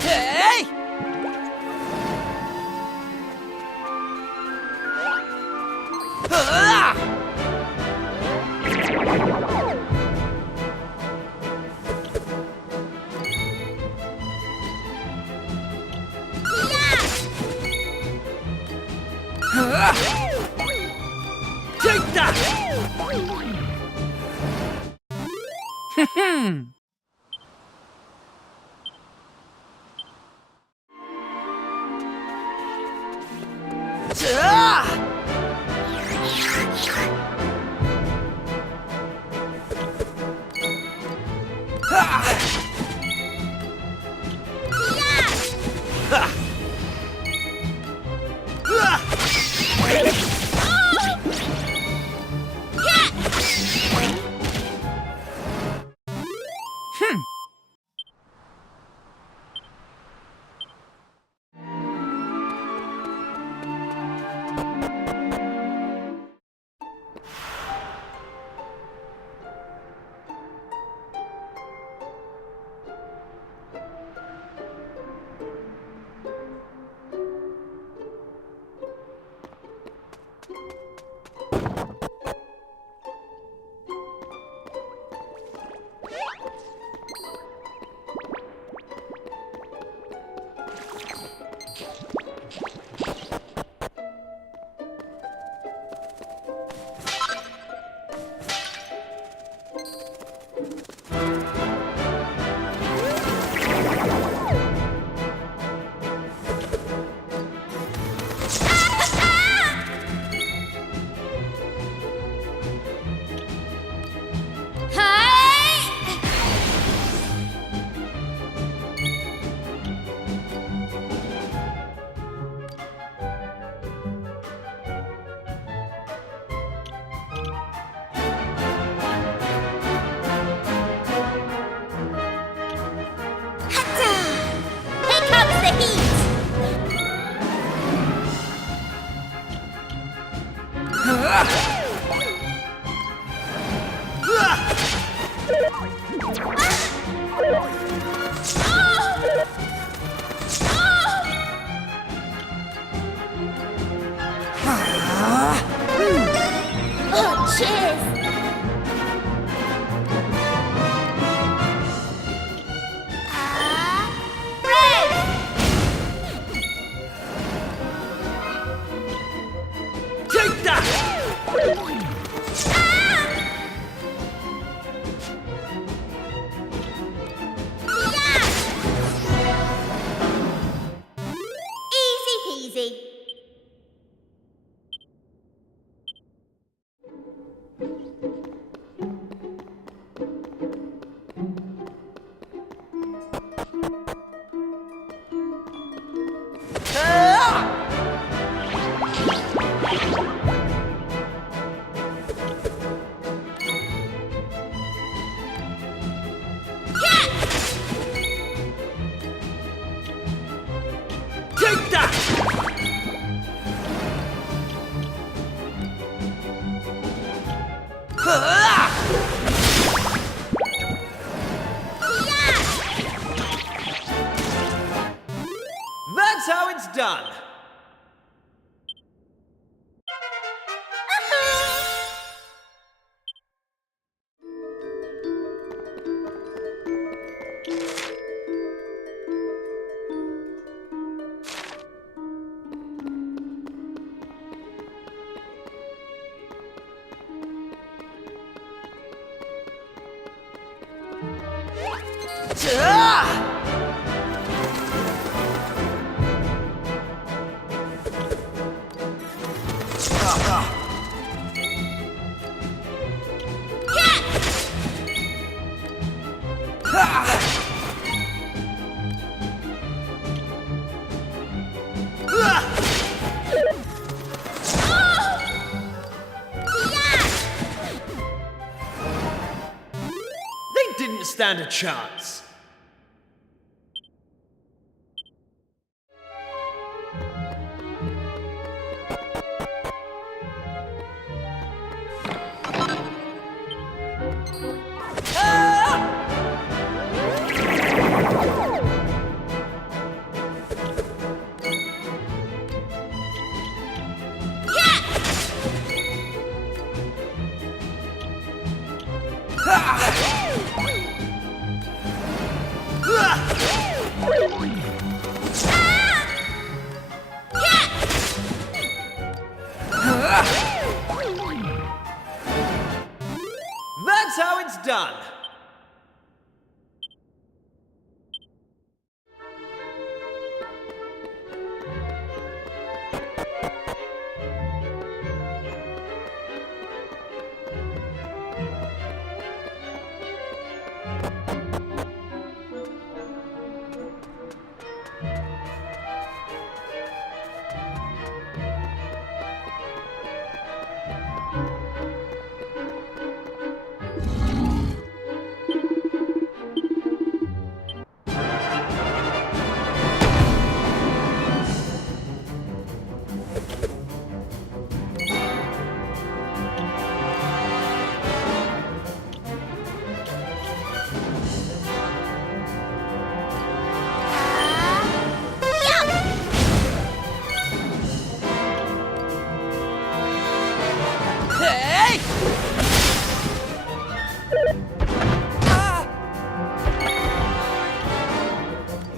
Hey! Ah! Take that! That's how it's done. They didn't stand a chance.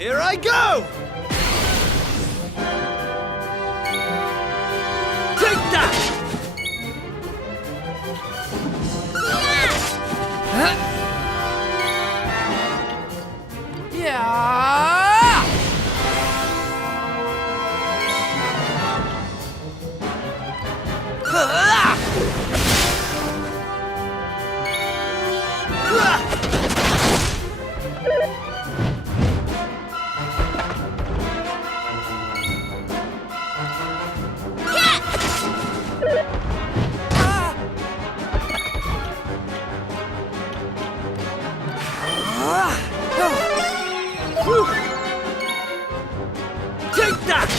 Here I go! Take that! Take that!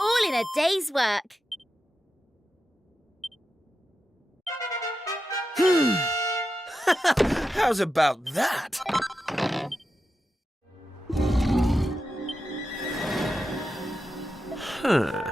All in a day's work. How's about that? Huh.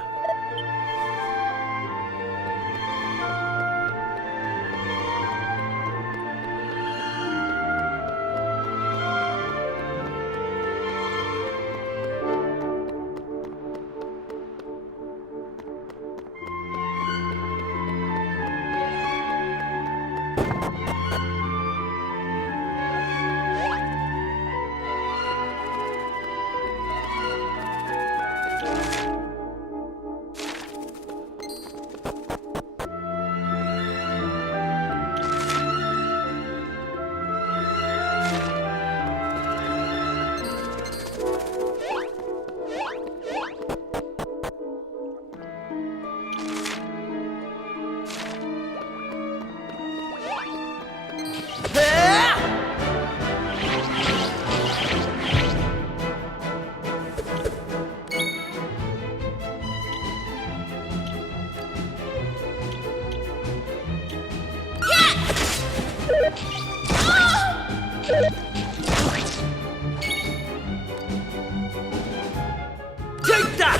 Take that!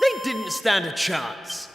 They didn't stand a chance.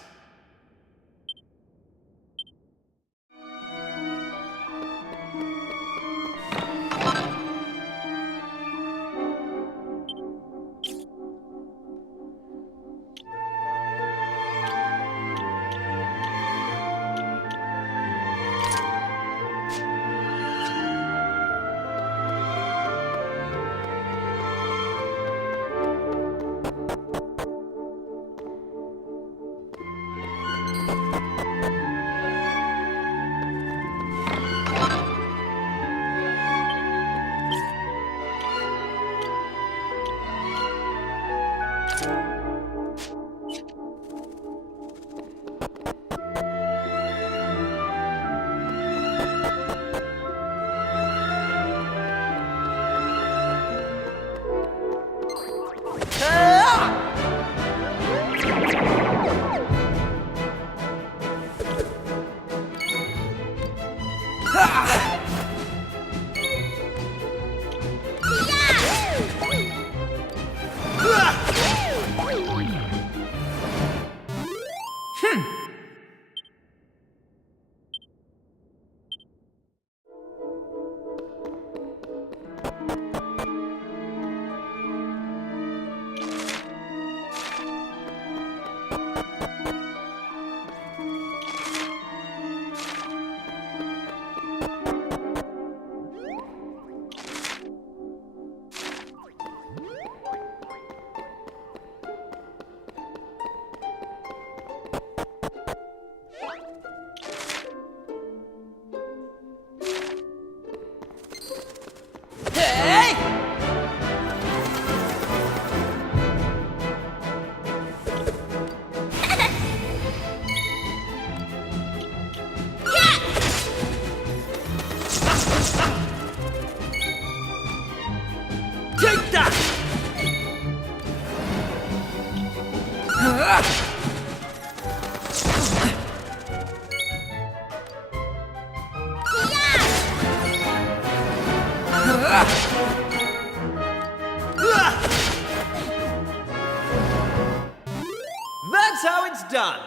That's how it's done.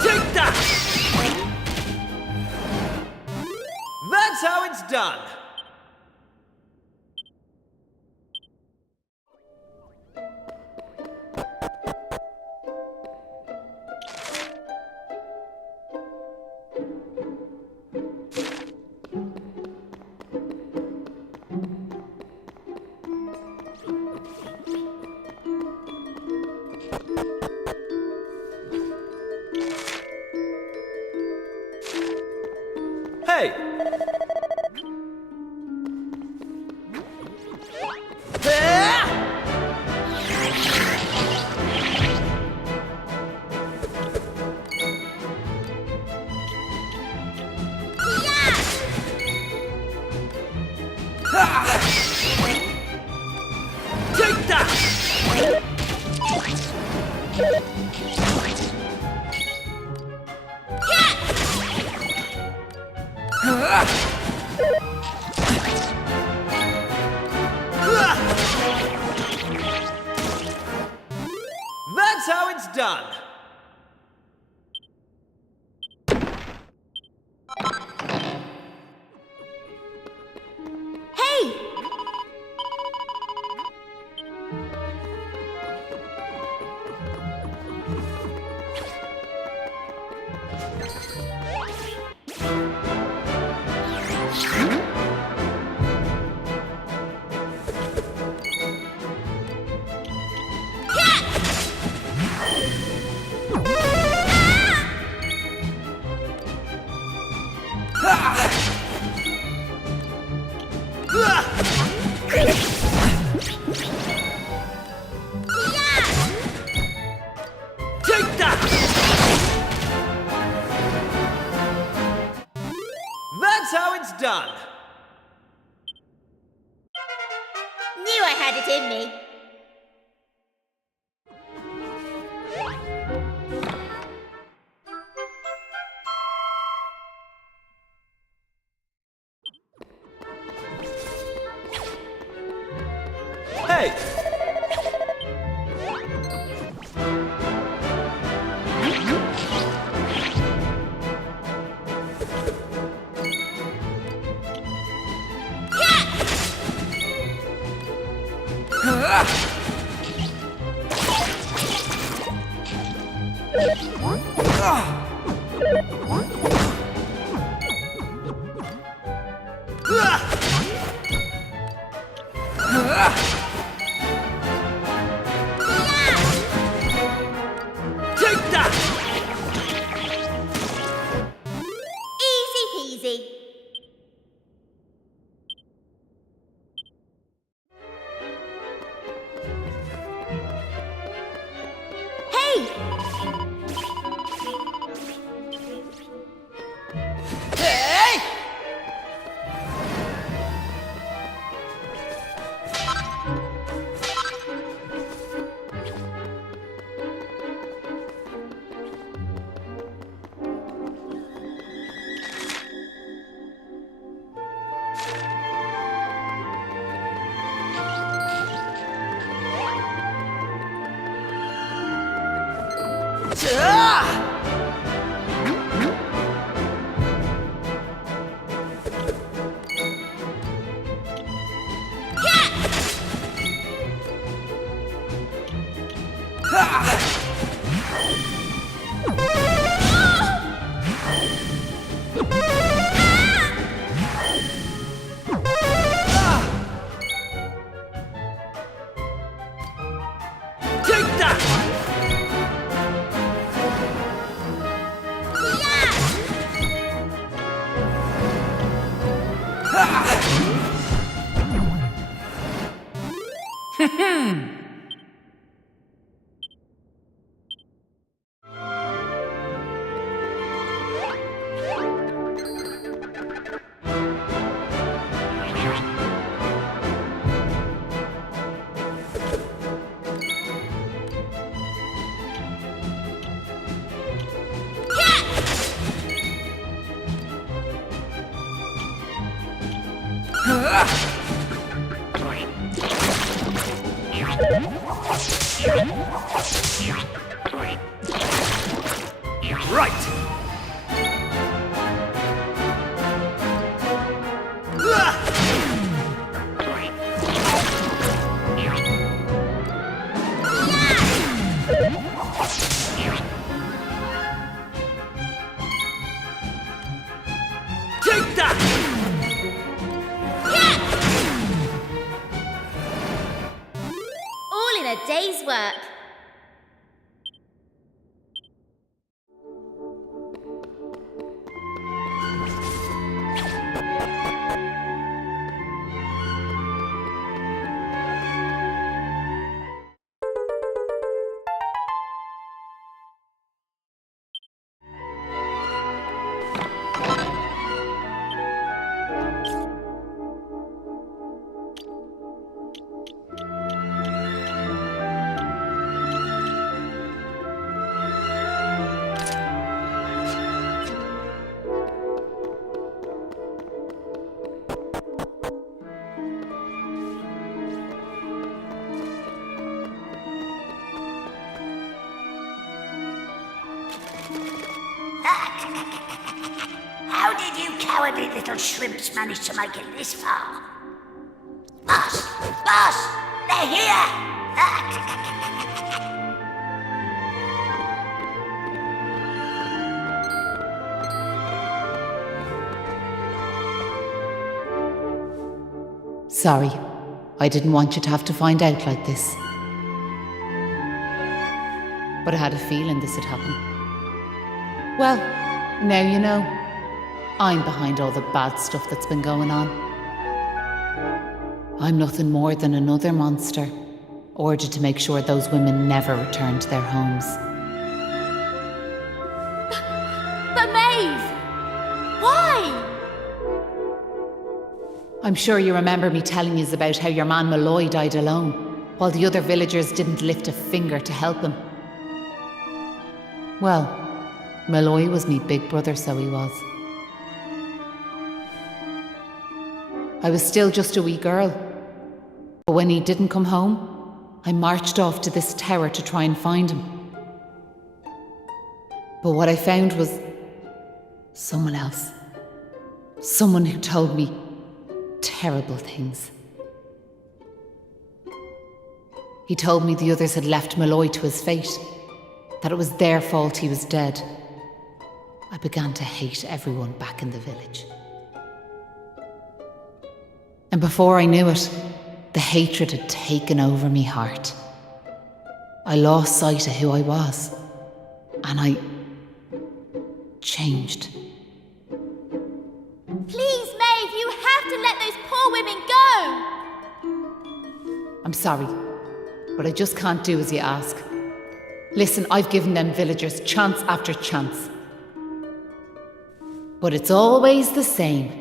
Take that! That's how it's done. Hey! Take that! That's how it's done. Hey! Take that! That's how it's done. Knew I had it in me. Hey! Take that! Easy peasy. Hey! Hey! Take that! Right! Take that! All in a day's work. How did you cowardly little shrimps manage to make it this far? Boss! Boss! They're here! Sorry, I didn't want you to have to find out like this. But I had a feeling this would happen. Well, now you know. I'm behind all the bad stuff that's been going on. I'm nothing more than another monster, ordered to make sure those women never return to their homes. But Maeve! Why? I'm sure you remember me telling you about how your man Malloy died alone, while the other villagers didn't lift a finger to help him. Well, Malloy was me big brother, so he was. I was still just a wee girl. But when he didn't come home, I marched off to this tower to try and find him. But what I found was someone else. Someone who told me terrible things. He told me the others had left Malloy to his fate, that it was their fault he was dead. I began to hate everyone back in the village. And before I knew it, the hatred had taken over me heart. I lost sight of who I was, and I changed. Please, Maeve, you have to let those poor women go! I'm sorry, but I just can't do as you ask. Listen, I've given them villagers chance after chance. But it's always the same.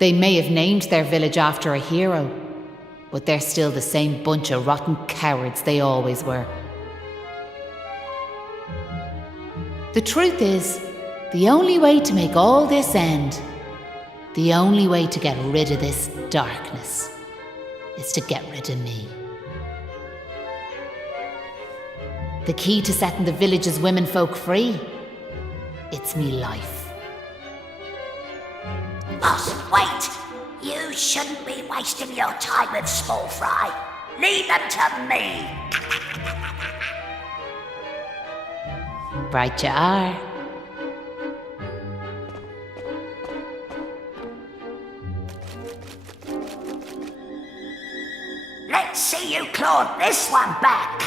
They may have named their village after a hero, but they're still the same bunch of rotten cowards they always were. The truth is, the only way to make all this end, the only way to get rid of this darkness, is to get rid of me. The key to setting the village's womenfolk free, it's me life. Boss, wait! You shouldn't be wasting your time with small fry. Leave them to me. Right you are. Let's see you claw this one back.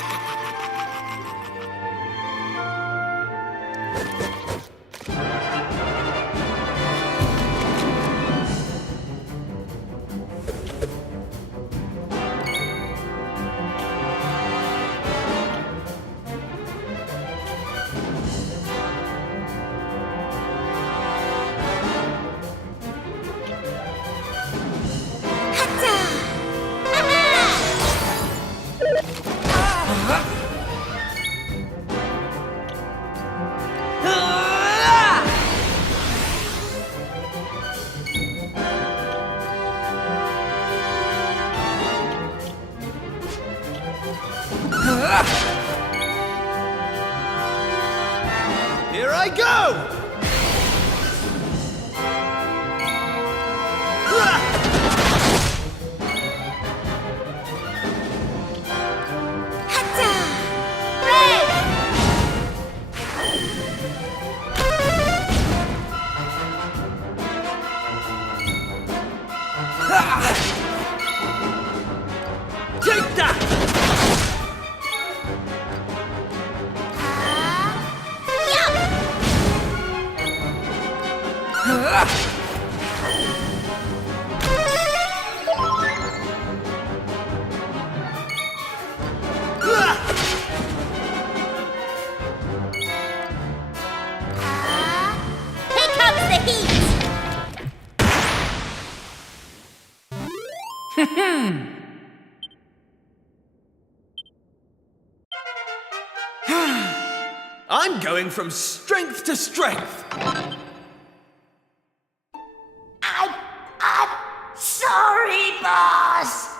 Take that! Here comes the heat! I'm going from strength to strength. I'm sorry, boss.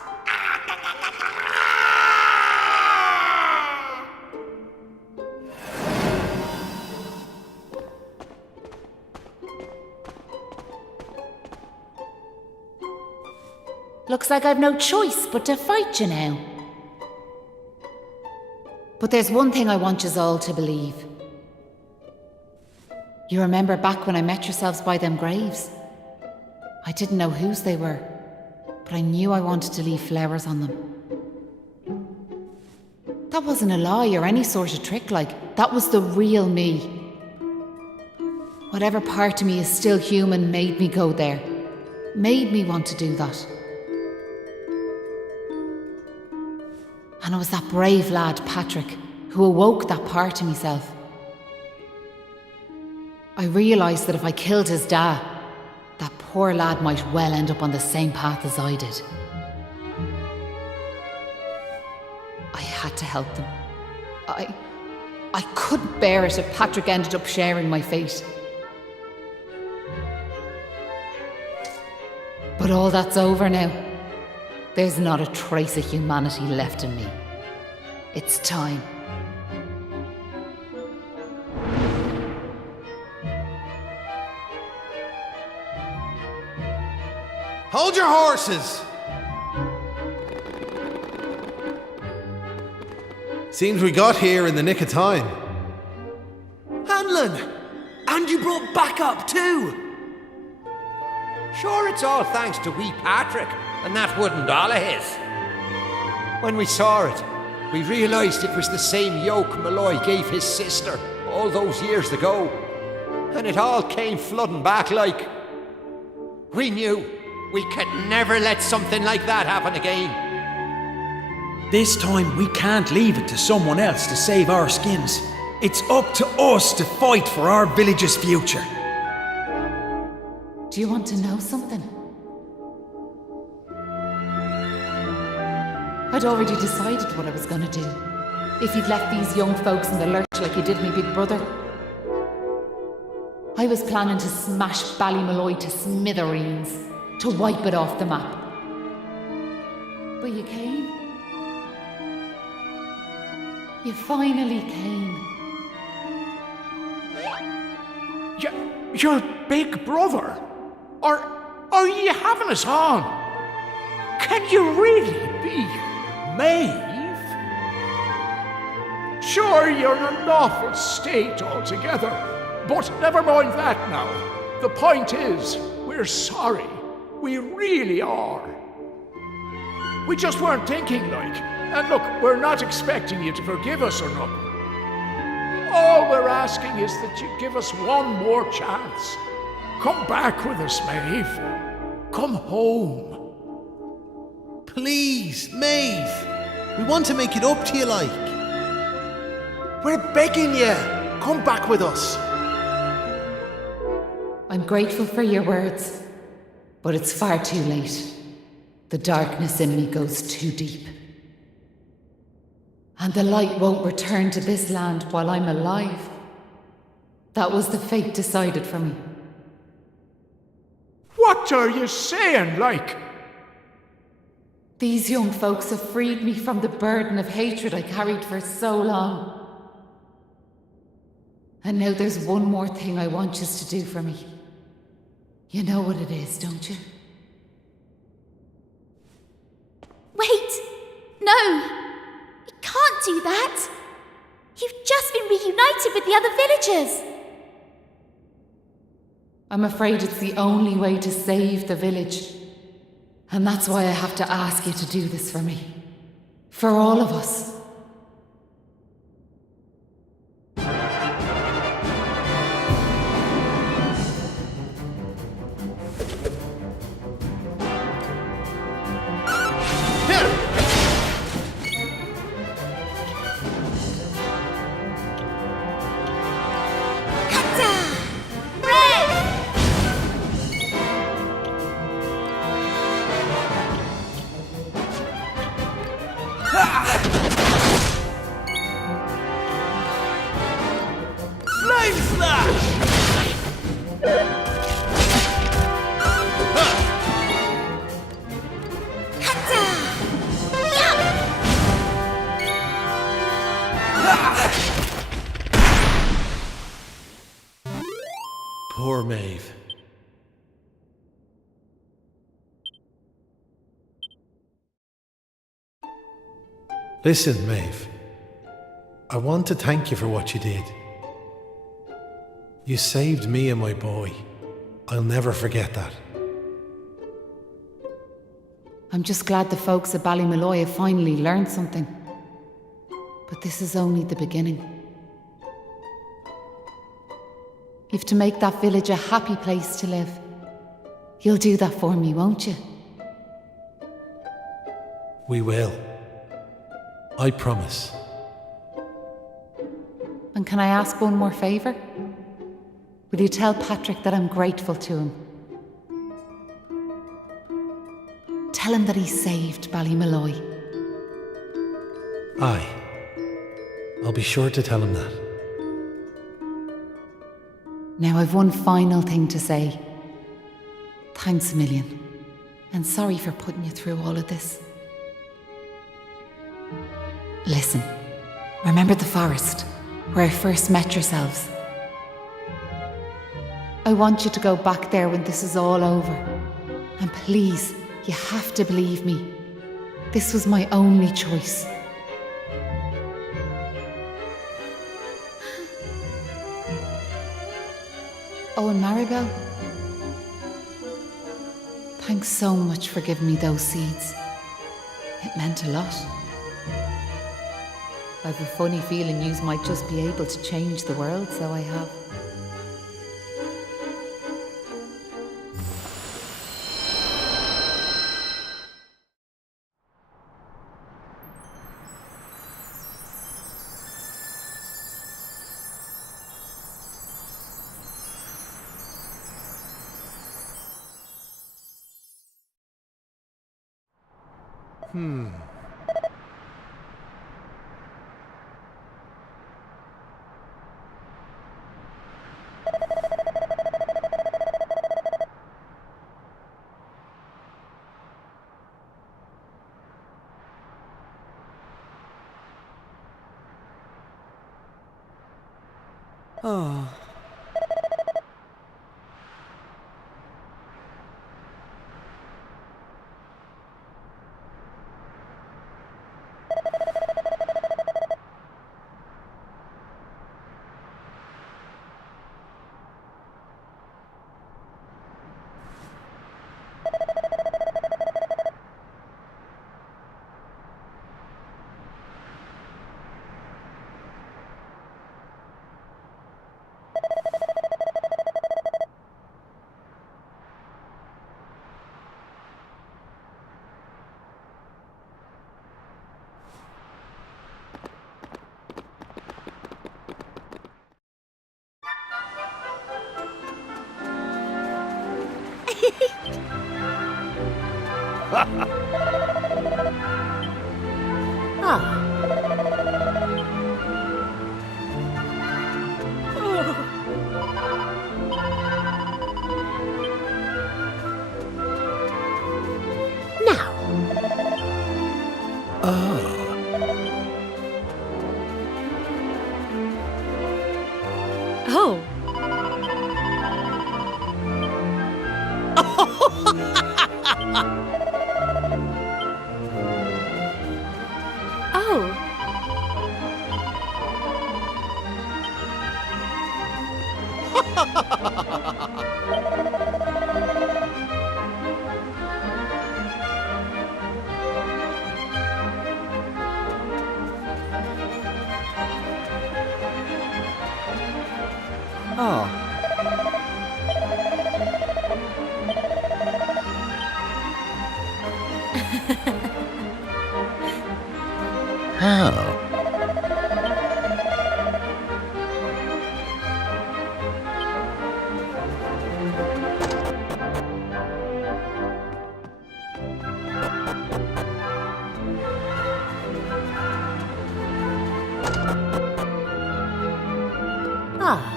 Looks like I've no choice but to fight you now. But there's one thing I want yous all to believe. You remember back when I met yourselves by them graves? I didn't know whose they were, but I knew I wanted to leave flowers on them. That wasn't a lie or any sort of trick, that was the real me. Whatever part of me is still human made me go there, made me want to do that. And it was that brave lad, Patrick, who awoke that part of myself. I realised that if I killed his dad, that poor lad might well end up on the same path as I did. I had to help them. I couldn't bear it if Patrick ended up sharing my fate. But all that's over now. There's not a trace of humanity left in me. It's time. Hold your horses! Seems we got here in the nick of time. Hanlon! And you brought backup too! Sure, it's all thanks to wee Patrick and that wooden doll of his. When we saw it, we realised it was the same yoke Malloy gave his sister all those years ago. And it all came flooding back like... We knew we could never let something like that happen again. This time we can't leave it to someone else to save our skins. It's up to us to fight for our village's future. Do you want to know something? I'd already decided what I was going to do. If you'd left these young folks in the lurch like you did me big brother. I was planning to smash Ballymalloy to smithereens, to wipe it off the map. But you came. You finally came. Your big brother? Or are you having us on? Can you really be Maeve? Sure, you're in an awful state altogether, but never mind that now. The point is, we're sorry. We really are. We just weren't thinking, And look, we're not expecting you to forgive us or nothing. All we're asking is that you give us one more chance. Come back with us, Maeve. Come home. Please, Maeve. We want to make it up to you, We're begging you! Come back with us! I'm grateful for your words, but it's far too late. The darkness in me goes too deep. And the light won't return to this land while I'm alive. That was the fate decided for me. What are you saying, These young folks have freed me from the burden of hatred I carried for so long. And now there's one more thing I want you to do for me. You know what it is, don't you? Wait! No! You can't do that! You've just been reunited with the other villagers! I'm afraid it's the only way to save the village. And that's why I have to ask you to do this for me. For all of us. Flame slash! Poor Maeve. Listen, Maeve. I want to thank you for what you did. You saved me and my boy. I'll never forget that. I'm just glad the folks at Ballymalloy have finally learned something. But this is only the beginning. You've to make that village a happy place to live. You'll do that for me, won't you? We will. I promise. And can I ask one more favour? Will you tell Patrick that I'm grateful to him? Tell him that he saved Ballymalloy. Aye. I'll be sure to tell him that. Now I've one final thing to say. Thanks a million. And sorry for putting you through all of this. Listen, remember the forest where I first met yourselves? I want you to go back there when this is all over. And please, you have to believe me. This was my only choice. Oh, and Maribel, thanks so much for giving me those seeds. It meant a lot. I've a funny feeling yous might just be able to change the world, so I have. Oh. Oh. Oh. Oh. How? Oh.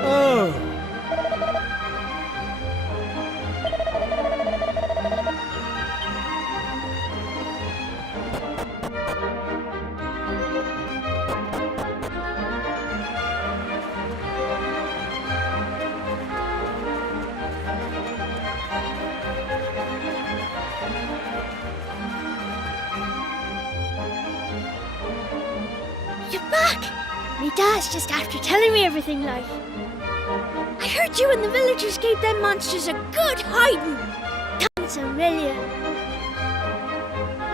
Oh. You're back! Me dad's just after telling me everything, like. I heard you and the villagers gave them monsters a good hiding. Thanks a million.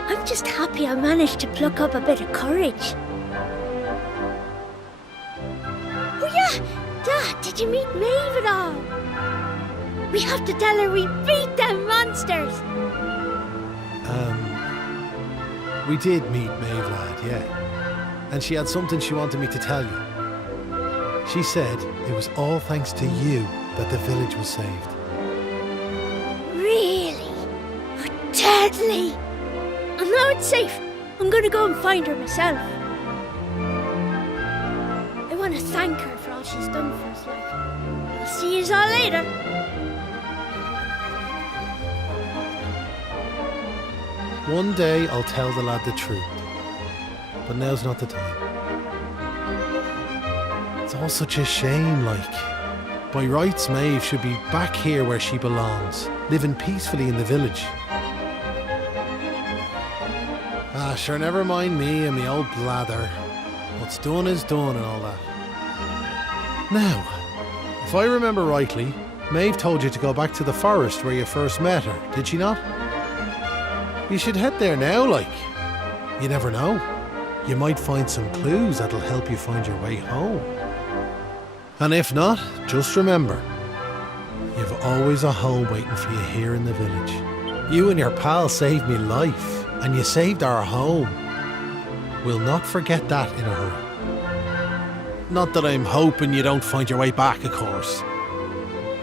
I'm just happy I managed to pluck up a bit of courage. Oh yeah! Dad, did you meet Maeve at all? We have to tell her we beat them monsters! We did meet Maeve, lad, yeah. And she had something she wanted me to tell you. She said it was all thanks to you that the village was saved. Really? Oh, deadly! And now it's safe. I'm gonna go and find her myself. I want to thank her for all she's done for us, like. I'll see yous all later. One day I'll tell the lad the truth. But now's not the time. It's all such a shame, like. By rights, Maeve should be back here where she belongs, living peacefully in the village. Ah, sure, never mind me and me old blather. What's done is done and all that. Now, if I remember rightly, Maeve told you to go back to the forest where you first met her, did she not? You should head there now, like. You never know. You might find some clues that'll help you find your way home. And if not, just remember, you've always a home waiting for you here in the village. You and your pal saved me life, and you saved our home. We'll not forget that in a hurry. Not that I'm hoping you don't find your way back, of course.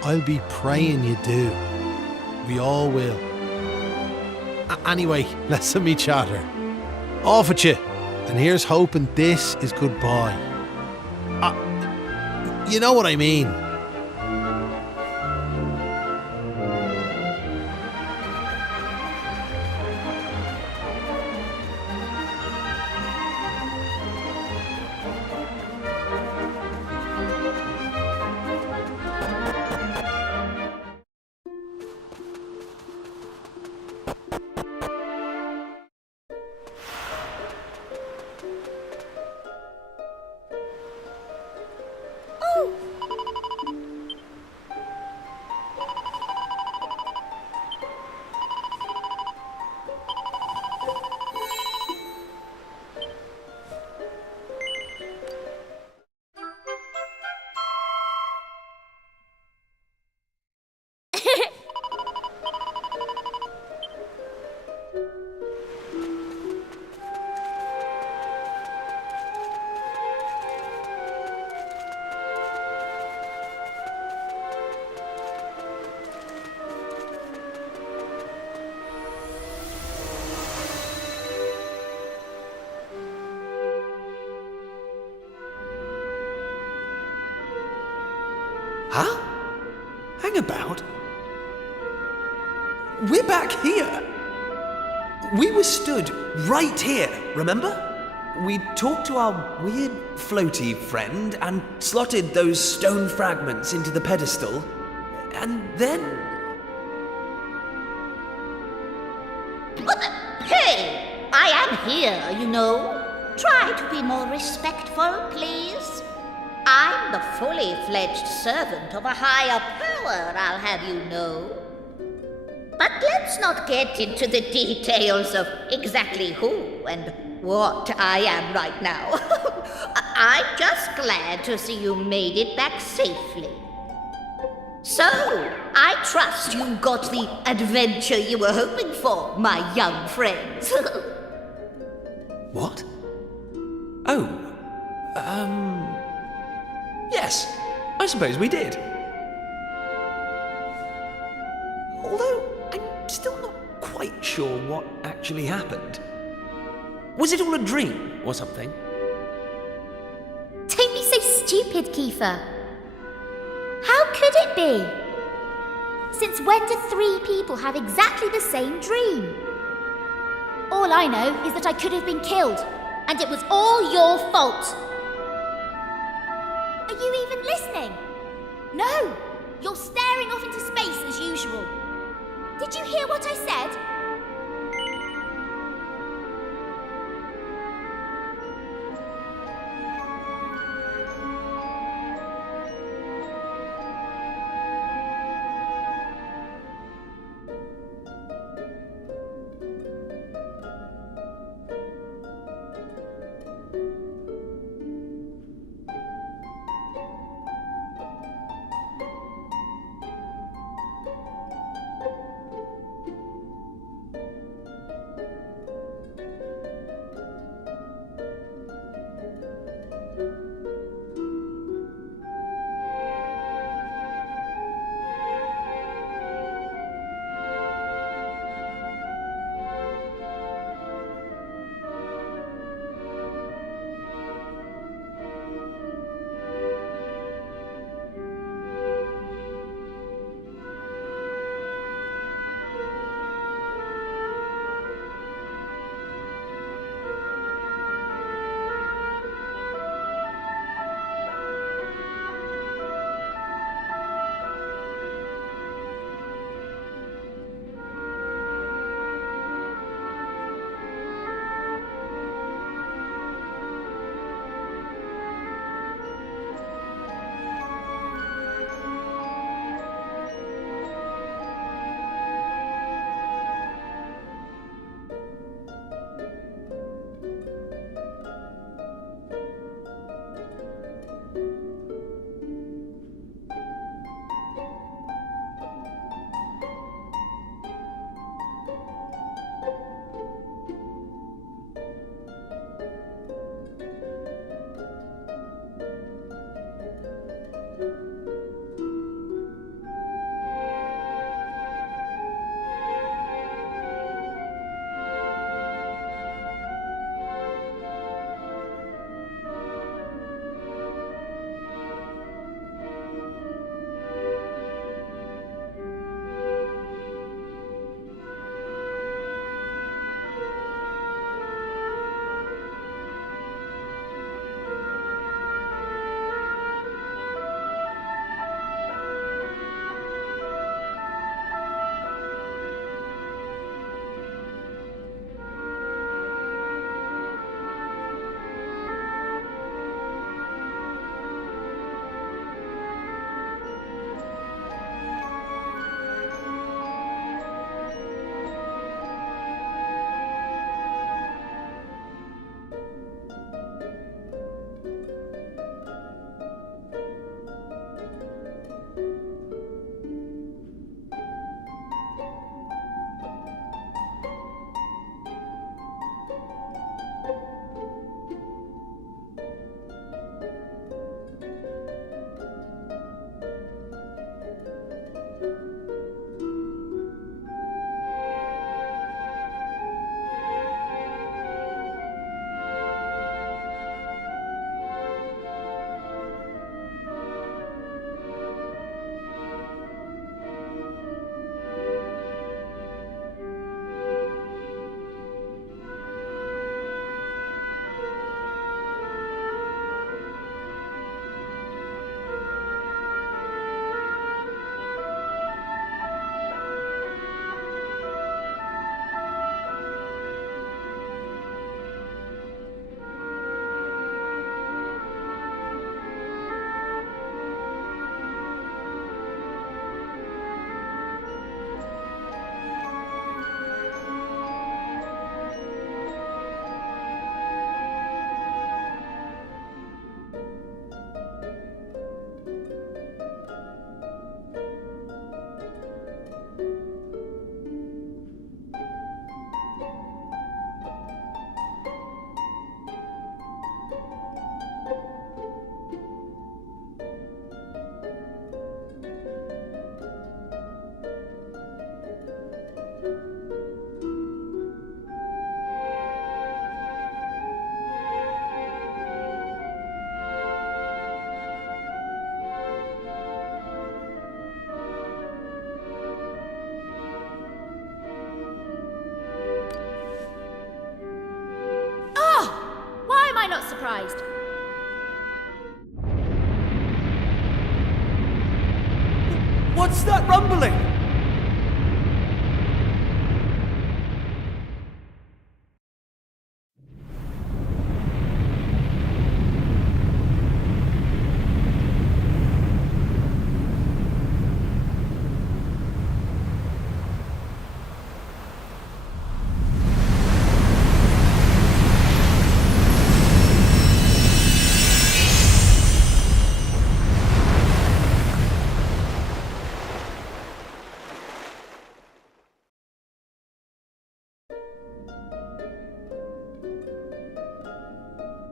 I'll be praying you do. We all will. Anyway, let's me chatter. Off at you. And here's hoping this is goodbye. You know what I mean. Huh? Hang about. We're back here. We were stood right here, remember? We talked to our weird floaty friend and slotted those stone fragments into the pedestal. And then... here, you know. Try to be more respectful, please. I'm the fully fledged servant of a higher power, I'll have you know. But let's not get into the details of exactly who and what I am right now. I'm just glad to see you made it back safely. So, I trust you got the adventure you were hoping for, my young friends. What? Oh, yes, I suppose we did. Although, I'm still not quite sure what actually happened. Was it all a dream or something? Don't be so stupid, Kiefer. How could it be? Since when do 3 people have exactly the same dream? All I know is that I could have been killed, and it was all your fault. Are you even listening? No! You're staring off into space as usual. Did you hear what I said? surprised. What's that rumbling?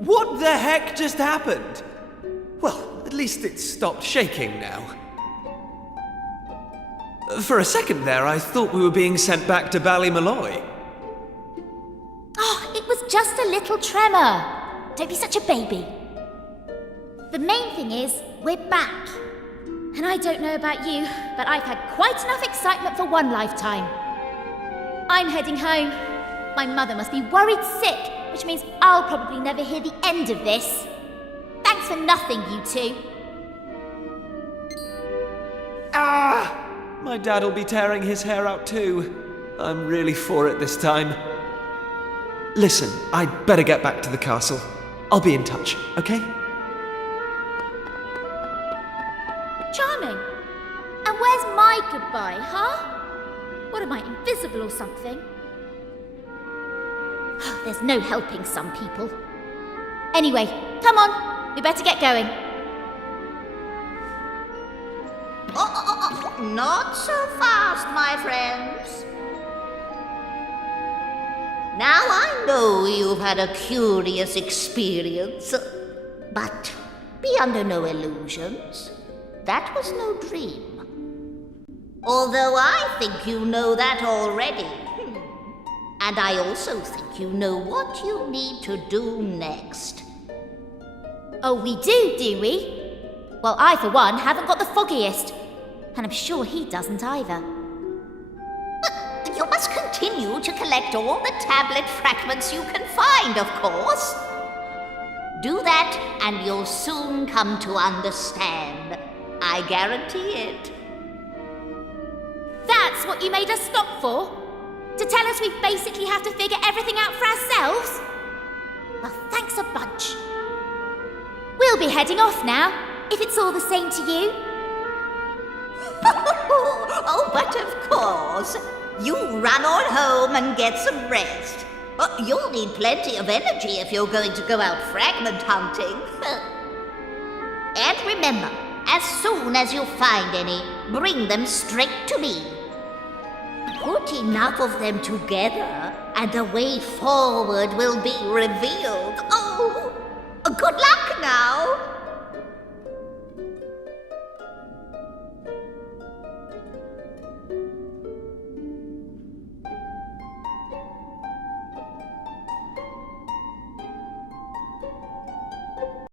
What the heck just happened? Well, at least it stopped shaking now. For a second there, I thought we were being sent back to Ballymalloy. Oh, it was just a little tremor. Don't be such a baby. The main thing is, we're back. And I don't know about you, but I've had quite enough excitement for one lifetime. I'm heading home. My mother must be worried sick, which means I'll probably never hear the end of this. Thanks for nothing, you two. Ah! My dad'll be tearing his hair out too. I'm really for it this time. Listen, I'd better get back to the castle. I'll be in touch, okay? Charming. And where's my goodbye, huh? What am I, invisible or something? There's no helping some people. Anyway, come on. We better get going. Not so fast, my friends. Now I know you've had a curious experience, but be under no illusions. That was no dream. Although I think you know that already. And I also think you know what you need to do next. Oh, we do we? Well, I, for one, haven't got the foggiest. And I'm sure he doesn't either. But you must continue to collect all the tablet fragments you can find, of course. Do that, and you'll soon come to understand. I guarantee it. That's what you made us stop for? To tell us we basically have to figure everything out for ourselves? Well, thanks a bunch. We'll be heading off now, if it's all the same to you. Oh, but of course. You run on home and get some rest. You'll need plenty of energy if you're going to go out fragment hunting. And remember, as soon as you find any, bring them straight to me. Put enough of them together, and the way forward will be revealed. Oh, good luck now.